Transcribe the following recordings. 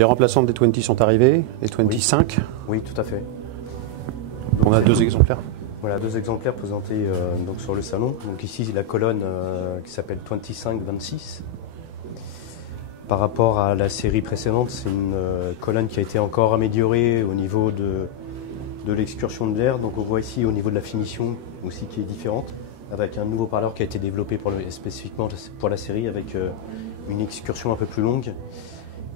Les remplaçants des 20 sont arrivés, les 25. Oui, tout à fait. Donc on a deux exemplaires. Voilà, deux exemplaires présentés donc sur le salon. Donc ici, la colonne qui s'appelle 25-26. Par rapport à la série précédente, c'est une colonne qui a été encore améliorée au niveau de l'excursion de l'air. Donc on voit ici au niveau de la finition aussi qui est différente, avec un nouveau parleur qui a été développé spécifiquement pour la série, avec une excursion un peu plus longue.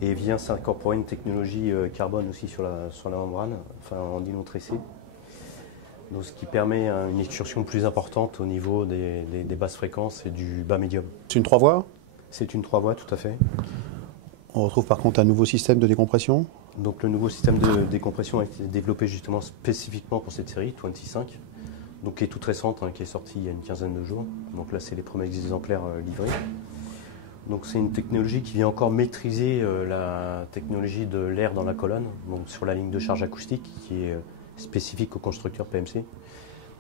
Et vient s'incorporer une technologie carbone aussi sur la membrane, enfin en nylon tressé. Donc, ce qui permet une excursion plus importante au niveau des basses fréquences et du bas médium. C'est une 3 voies. C'est une 3 voies, tout à fait. On retrouve par contre un nouveau système de décompression. Donc le nouveau système de décompression a été développé justement spécifiquement pour cette série, 25, donc qui est toute récente, qui est sortie il y a une quinzaine de jours. Donc là, c'est les premiers exemplaires livrés. Donc c'est une technologie qui vient encore maîtriser la technologie de l'air dans la colonne, donc sur la ligne de charge acoustique qui est spécifique aux constructeurs PMC.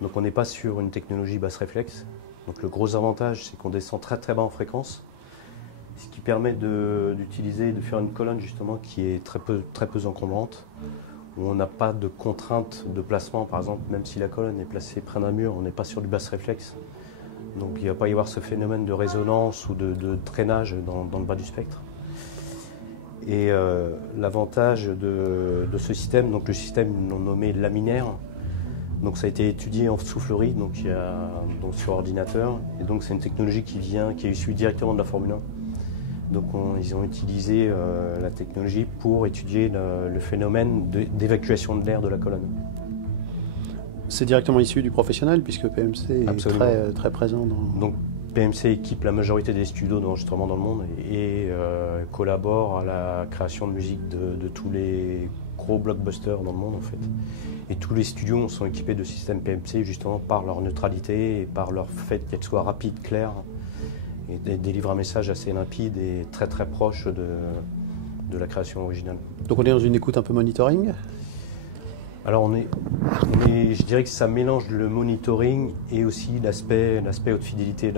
Donc on n'est pas sur une technologie basse réflexe. Donc le gros avantage, c'est qu'on descend très très bas en fréquence, ce qui permet de faire une colonne justement qui est très peu encombrante, où on n'a pas de contrainte de placement. Par exemple, même si la colonne est placée près d'un mur, on n'est pas sur du basse réflexe. Donc il ne va pas y avoir ce phénomène de résonance ou de traînage dans le bas du spectre. Et l'avantage de ce système, donc le système nommé laminaire, donc ça a été étudié en soufflerie, donc sur ordinateur, et donc c'est une technologie qui est issue directement de la Formule 1. Donc ils ont utilisé la technologie pour étudier le phénomène d'évacuation de l'air de la colonne. C'est directement issu du professionnel puisque PMC est très présent dans... Donc PMC équipe la majorité des studios d'enregistrement dans le monde et collabore à la création de musique de tous les gros blockbusters dans le monde en fait. Et tous les studios sont équipés de systèmes PMC justement par leur neutralité et par leur fait qu'elles soient rapides, claires et délivrent un message assez limpide et très très proche de la création originale. Donc on est dans une écoute un peu monitoring ? Alors je dirais que ça mélange le monitoring et aussi l'aspect haute fidélité.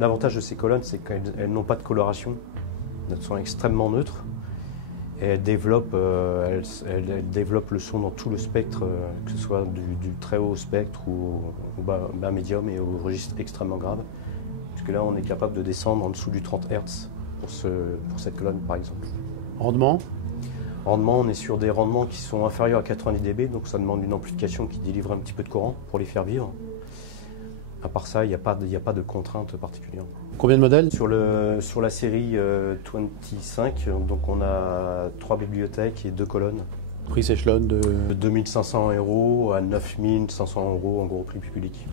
L'avantage de ces colonnes, c'est qu'elles n'ont pas de coloration, elles sont extrêmement neutres et elles développent le son dans tout le spectre, que ce soit du très haut spectre ou au bas médium et au registre extrêmement grave. Puisque là, on est capable de descendre en dessous du 30 Hz pour cette colonne, par exemple. Rendement ? Rendement, on est sur des rendements qui sont inférieurs à 90 dB, donc ça demande une amplification qui délivre un petit peu de courant pour les faire vivre. À part ça, il n'y a pas de contrainte particulière. Combien de modèles ? Sur la série 25, donc on a 3 bibliothèques et 2 colonnes. Prix s'échelonne de 2500 € à 9500 € en gros prix public.